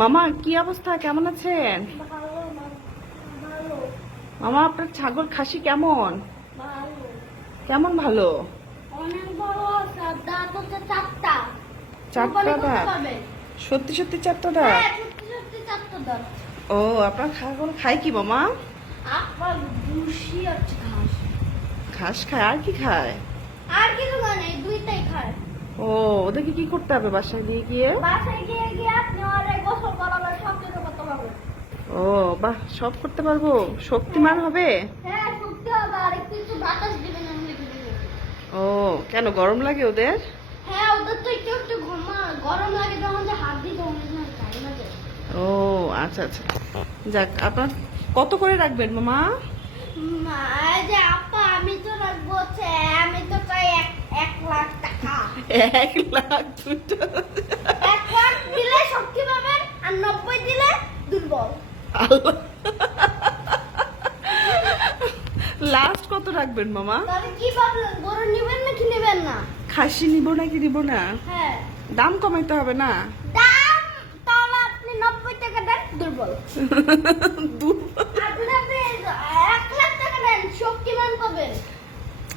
মামা কি অবস্থা? কেমন আছেন? মামা আপনার ছাগল খাসি কেমন? কেমন ভালো? চারটা চারটা কোরবানি করতে দাঁত। সত্যি সত্যি চারটা দাঁত? হ্যাঁ সত্যি সত্যি চারটা দাঁত। ও আপনার ছাগল খায় কি মামা? ঘাস। খায় আর কি খায়? আর কিছু মানে দুইটাই খায়। ও ওদেরকে কি করতে হবে বাসায় নিয়ে গিয়ে? বাসায় গিয়ে গিয়ে আপনি ওরে গোসল করাবেন সব কিছু করতে পারবেন ও বাহ সব করতে পারব? শক্তিমান হবে? হ্যাঁ। ও কেন গরম লাগে ওদের? হ্যাঁ। ও আচ্ছা আচ্ছা। যাক আপনার কত করে রাখবেন মামা? আমি তো রাখব আমি তো চাই এক এক লাখ টাকা। এক লাখ দুটো এক লাখ দিলে শক্তি পাবেন আর নব্বই দিলে দুর্বল আল্লাহ লাস্ট কত রাখবেন মামা? তাহলে কি ভাবলেন? গরু নিবেন নাকি নেবেন না? খাসি নিব নাকি নিব না? হ্যাঁ। দাম কমাইতে হবে না? দাম তাহলে আপনি নব্বই টাকা দেন দুর্বল। দু- আপনি আপনি লাখ টাকা দেন শক্তিমান পাবেন।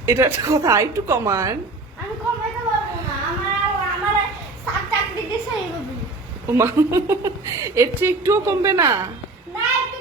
এটা একটা কথা কমান। আমি কমাইতে পারব না আমার আমার সাত চাকরি দিয়েছে এইভাবে এর চেয়ে একটুও কমবে না?